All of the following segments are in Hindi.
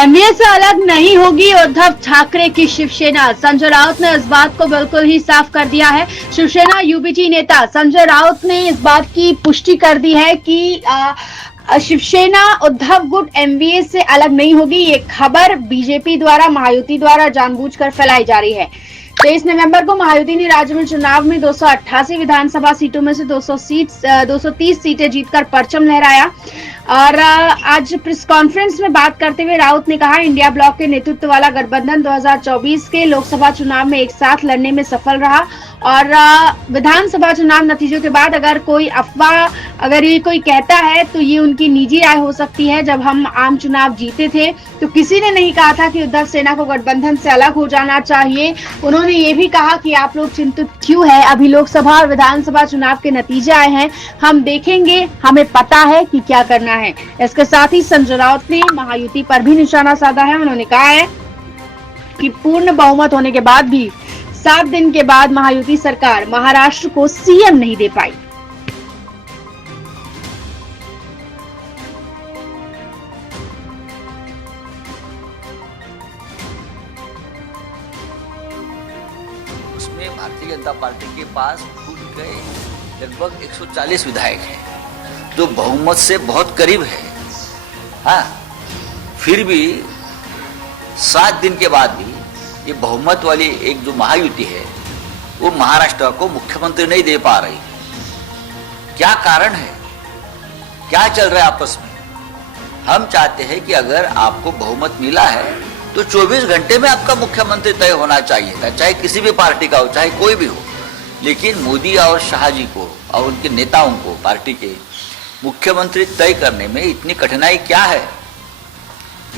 एनडीए से अलग नहीं होगी उद्धव ठाकरे की शिवसेना। संजय राउत ने इस बात को बिल्कुल ही साफ कर दिया है। शिवसेना यूबीटी नेता संजय राउत ने इस बात की पुष्टि कर दी है कि शिवसेना उद्धव गुट एनडीए से अलग नहीं होगी। ये खबर बीजेपी द्वारा, महायुति द्वारा जानबूझकर फैलाई जा रही है। 23 नवंबर को महायुति ने राज्य में चुनाव में 288 विधानसभा सीटों में से 230 सीटें जीतकर परचम लहराया। और आज प्रेस कॉन्फ्रेंस में बात करते हुए राउत ने कहा, इंडिया ब्लॉक के नेतृत्व वाला गठबंधन 2024 के लोकसभा चुनाव में एक साथ लड़ने में सफल रहा। और विधानसभा चुनाव नतीजों के बाद अगर कोई अफवाह, अगर ये कोई कहता है तो ये उनकी निजी राय हो सकती है। जब हम आम चुनाव जीते थे तो किसी ने नहीं कहा था कि उद्धव सेना को गठबंधन से अलग हो जाना चाहिए। उन्होंने ये भी कहा कि आप लोग चिंतित क्यों है, अभी लोकसभा और विधानसभा चुनाव के नतीजे आए हैं, हम देखेंगे, हमें पता है कि क्या करना है। इसके साथ ही संजय राउत ने महायुति पर भी निशाना साधा है। उन्होंने कहा है कि पूर्ण बहुमत होने के बाद भी 7 दिन के बाद महायुति सरकार महाराष्ट्र को सीएम नहीं दे पाई। उसमें भारतीय जनता पार्टी के पास खुद के लगभग 140 विधायक हैं, जो बहुमत से बहुत करीब है। हाँ, फिर भी 7 दिन के बाद भी ये बहुमत वाली एक जो महायुति है वो महाराष्ट्र को मुख्यमंत्री नहीं दे पा रही। क्या कारण है, क्या चल रहा है आपस में? हम चाहते हैं कि अगर आपको बहुमत मिला है तो 24 घंटे में आपका मुख्यमंत्री तय होना चाहिए था, चाहे किसी भी पार्टी का हो, चाहे कोई भी हो। लेकिन मोदी और शाह जी को और उनके नेताओं को, पार्टी के मुख्यमंत्री तय करने में इतनी कठिनाई क्या है,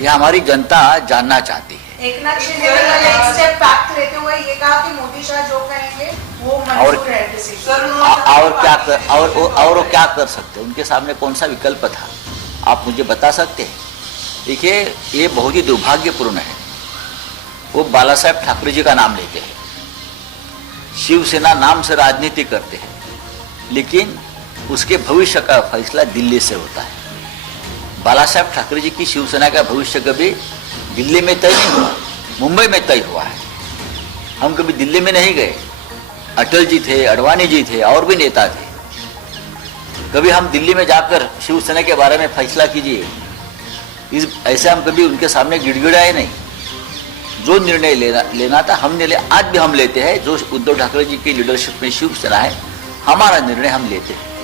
यह हमारी जनता जानना चाहती है। एकनाथ शिंदे ने एक स्टेप बैक लेते हुए ये कहा कि मोदी शाह जो कहेंगे वो मंजूर है डिसीजन। और क्या कर सकते हैं? उनके सामने कौन सा विकल्प था, आप मुझे बता सकते हैं? देखिए, ये बहुत ही दुर्भाग्यपूर्ण है। वो बाला साहेब ठाकरे जी का नाम लेते हैं, शिवसेना नाम से राजनीति करते हैं, लेकिन उसके भविष्य का फैसला दिल्ली से होता है। बाला साहेब ठाकरे जी की शिवसेना का भविष्य कभी दिल्ली में तय नहीं हुआ, मुंबई में तय हुआ है। हम कभी दिल्ली में नहीं गए। अटल जी थे, अडवाणी जी थे, और भी नेता थे। कभी हम दिल्ली में जाकर शिवसेना के बारे में फैसला कीजिए, ऐसे हम कभी उनके सामने गिड़गिड़ाए नहीं। जो निर्णय लेना था हमने ले, आज भी हम लेते हैं। जो उद्धव ठाकरे जी की लीडरशिप में शिवसेना है, हमारा निर्णय हम लेते हैं।